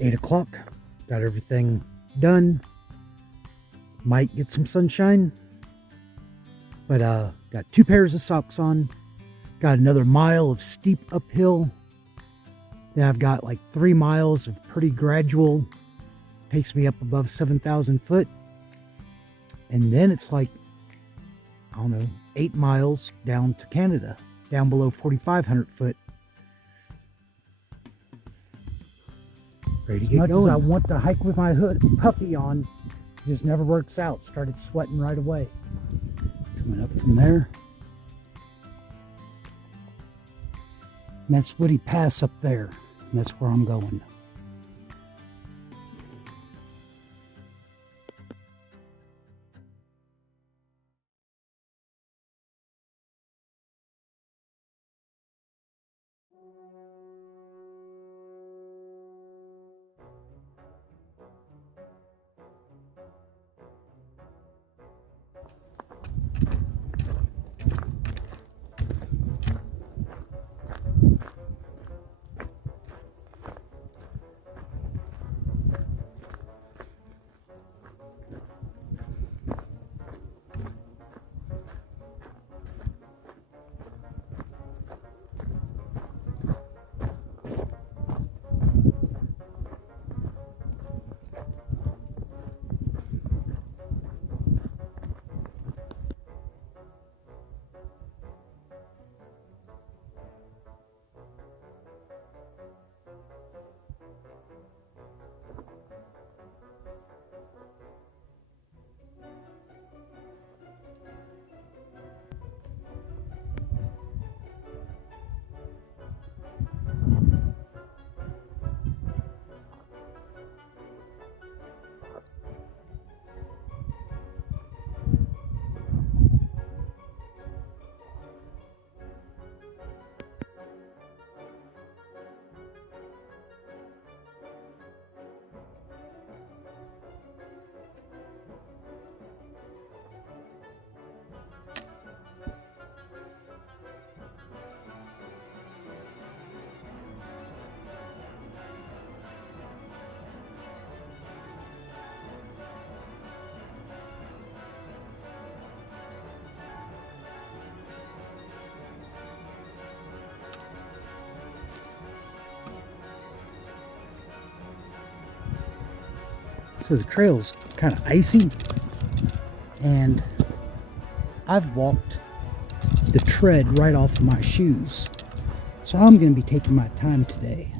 8 o'clock. Got everything done. Might get some sunshine. But got 2 pairs of socks on. Got another mile of steep uphill. Then I've got like 3 miles of pretty gradual. Takes me up above 7,000 foot. And then it's like, I don't know, 8 miles down to Canada, down below 4,500 foot. Ready to get going. As much as I want to hike with my hood puffy on, it just never works out. Started sweating right away. Coming up from there. And that's Woody Pass up there. And that's where I'm going. So the trail's kind of icy, and I've walked the tread right off of my shoes. So I'm going to be taking my time today.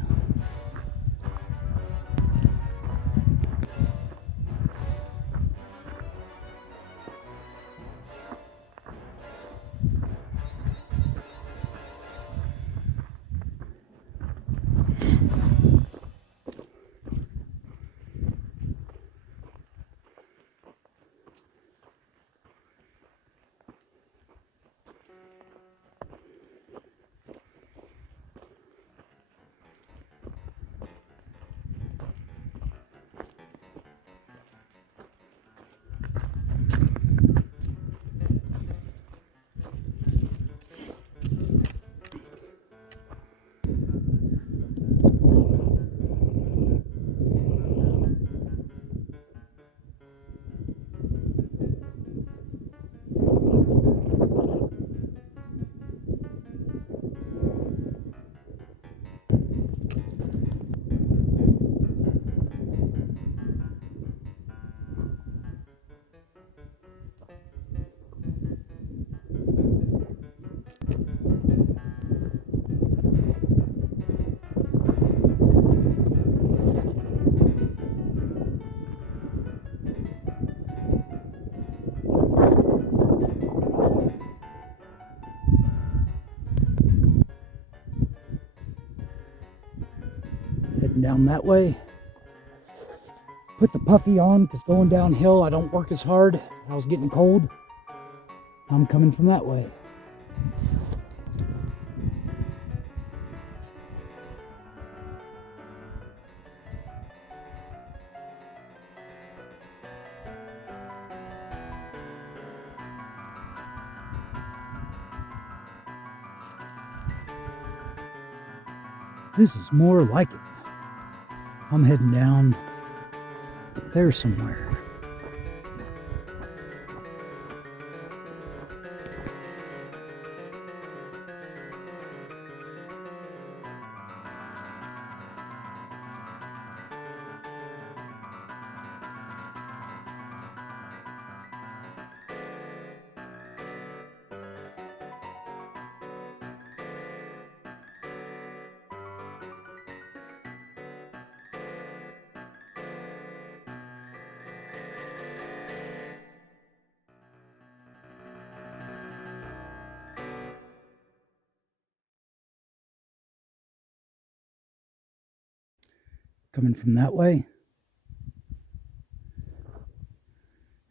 Heading down that way. Put the puffy on because going downhill I don't work as hard. I was getting cold. I'm coming from that way. This is more like it. I'm heading down there somewhere. Coming from that way.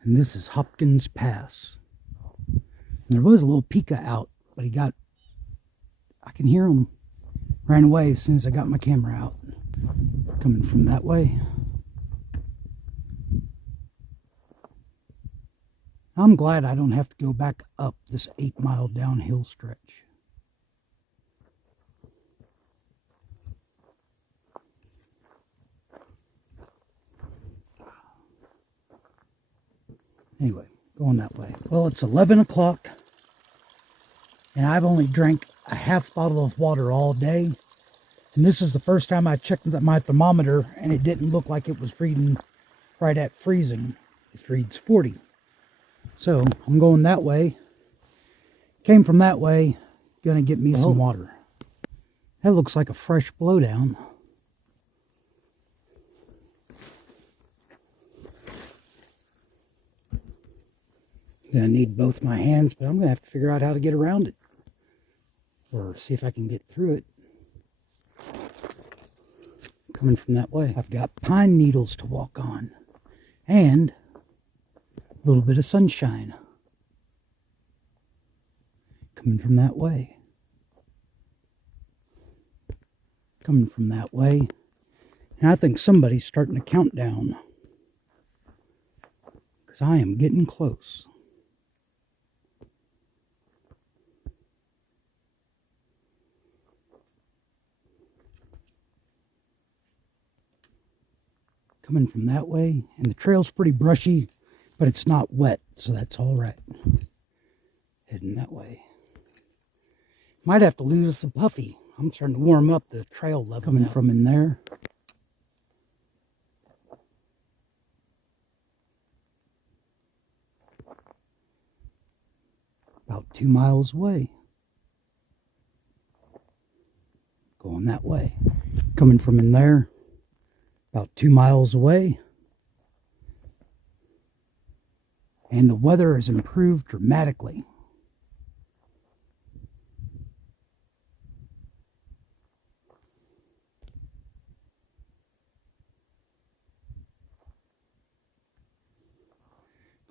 And this is Hopkins Pass. And there was a little Pika out, but I can hear him. Ran away as soon as I got my camera out. Coming from that way. I'm glad I don't have to go back up this 8-mile downhill stretch. Anyway, going that way. Well, it's 11 o'clock, and I've only drank a half bottle of water all day. And this is the first time I checked my thermometer, and it didn't look like it was reading right at freezing. It reads 40. So, I'm going that way. Came from that way, gonna get me some water. That looks like a fresh blowdown. Gonna need both my hands, but I'm gonna have to figure out how to get around it. Or see if I can get through it. Coming from that way. I've got pine needles to walk on. And a little bit of sunshine. Coming from that way. Coming from that way. And I think somebody's starting to count down. Because I am getting close. Coming from that way, and the trail's pretty brushy, but it's not wet, so that's all right. Heading that way. Might have to lose the puffy. I'm starting to warm up the trail level. Coming from in there. About 2 miles away. Going that way. Coming from in there. About 2 miles away. And the weather has improved dramatically.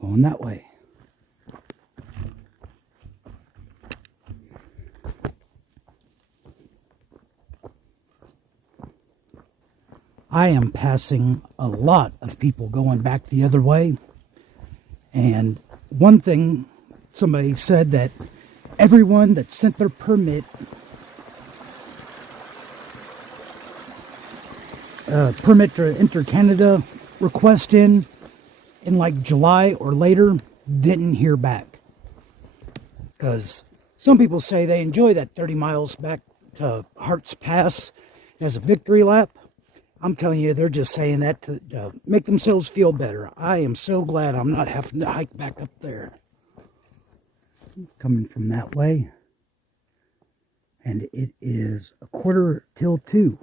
Going that way. I am passing a lot of people going back the other way. And one thing, somebody said that everyone that sent their permit, permit to enter Canada request in like July or later, didn't hear back. Because some people say they enjoy that 30 miles back to Hart's Pass as a victory lap. I'm telling you, they're just saying that to make themselves feel better. I am so glad I'm not having to hike back up there. Coming from that way. And it is 1:45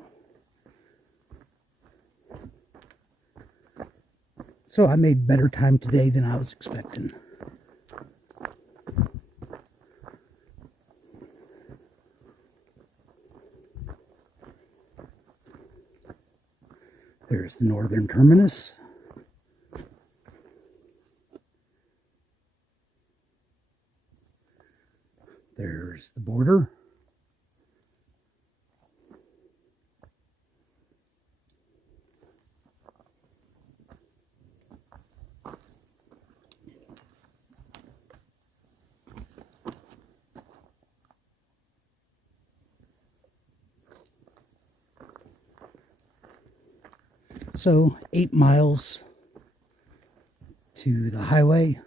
So I made better time today than I was expecting. There's the northern terminus. There's the border. So 8 miles to the highway.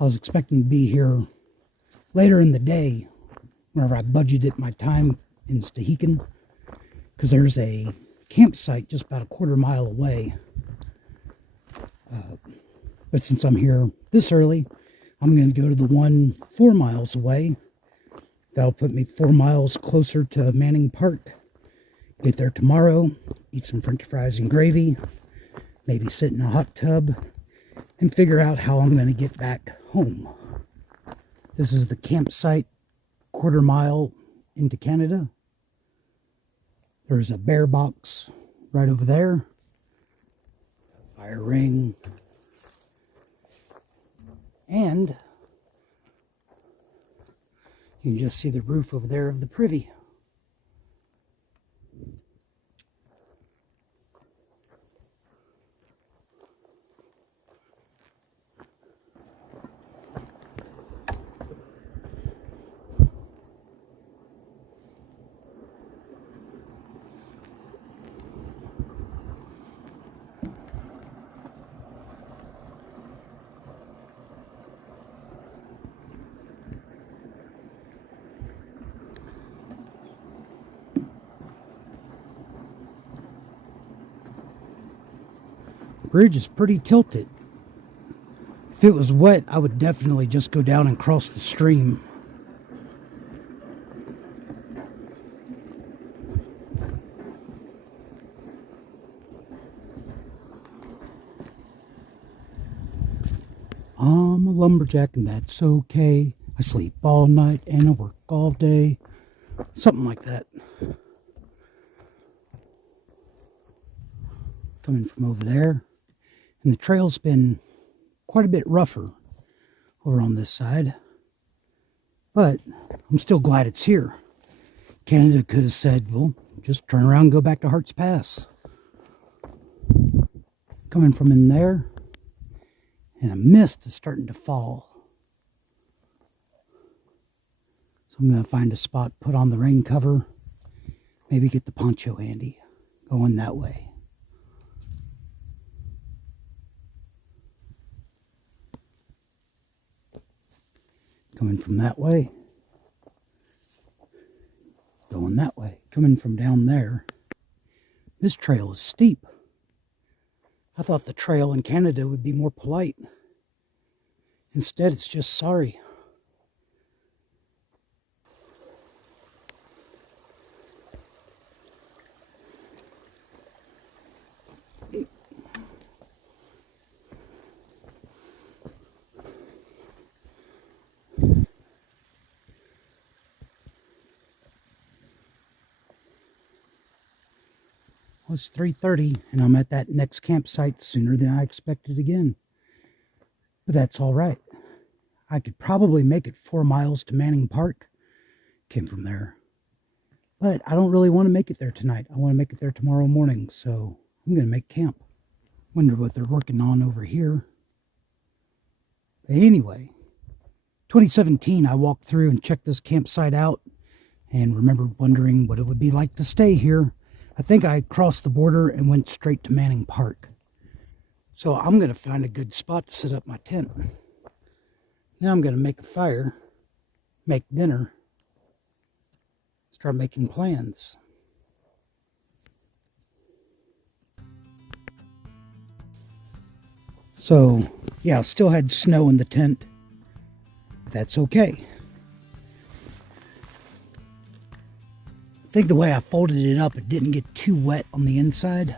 I was expecting to be here later in the day whenever I budgeted my time in Stehekin, because there's a campsite just about a quarter mile away. But since I'm here this early, I'm going to go to the one 4 miles away. That'll put me 4 miles closer to Manning Park. Get there tomorrow, eat some french fries and gravy, maybe sit in a hot tub, and figure out how I'm going to get back home. This is the campsite, quarter mile into Canada. There's a bear box right over there, fire ring, and you can just see the roof over there of the privy. Bridge is pretty tilted. If it was wet, I would definitely just go down and cross the stream. I'm a lumberjack and that's okay. I sleep all night and I work all day. Something like that. Coming from over there. And the trail's been quite a bit rougher over on this side. But I'm still glad it's here. Canada could have said, well, just turn around and go back to Hart's Pass. Coming from in there. And a mist is starting to fall. So I'm going to find a spot, put on the rain cover. Maybe get the poncho handy. Going that way. Coming from that way, going that way, coming from down there. This trail is steep. I thought the trail in Canada would be more polite. Instead, it's just sorry. Well, it's 3:30 and I'm at that next campsite sooner than I expected again. But that's all right. I could probably make it 4 miles to Manning Park. Came from there. But I don't really want to make it there tonight. I want to make it there tomorrow morning, so I'm going to make camp. Wonder what they're working on over here. But anyway, 2017 I walked through and checked this campsite out and remembered wondering what it would be like to stay here. I think I crossed the border and went straight to Manning Park. So I'm going to find a good spot to set up my tent. Now I'm going to make a fire, make dinner, start making plans. So, yeah, still had snow in the tent. That's okay. I think the way I folded it up, it didn't get too wet on the inside,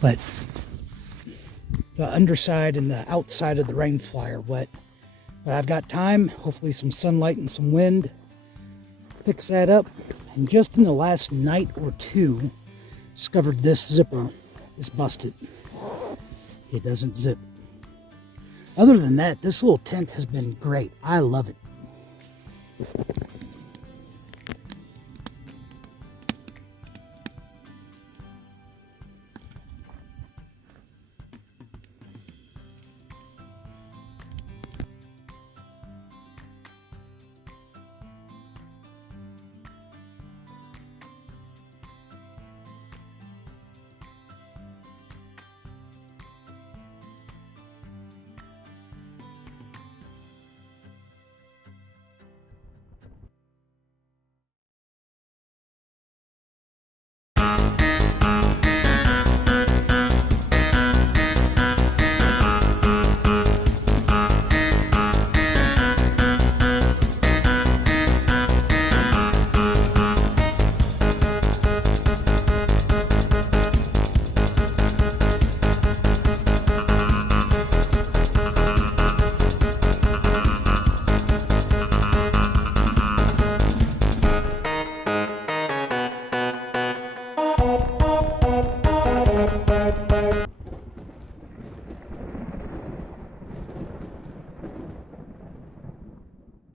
but the underside and the outside of the rain fly are wet. But I've got time, hopefully some sunlight and some wind. Fix that up, and just in the last night or two, discovered this zipper is busted. It doesn't zip. Other than that, this little tent has been great. I love it.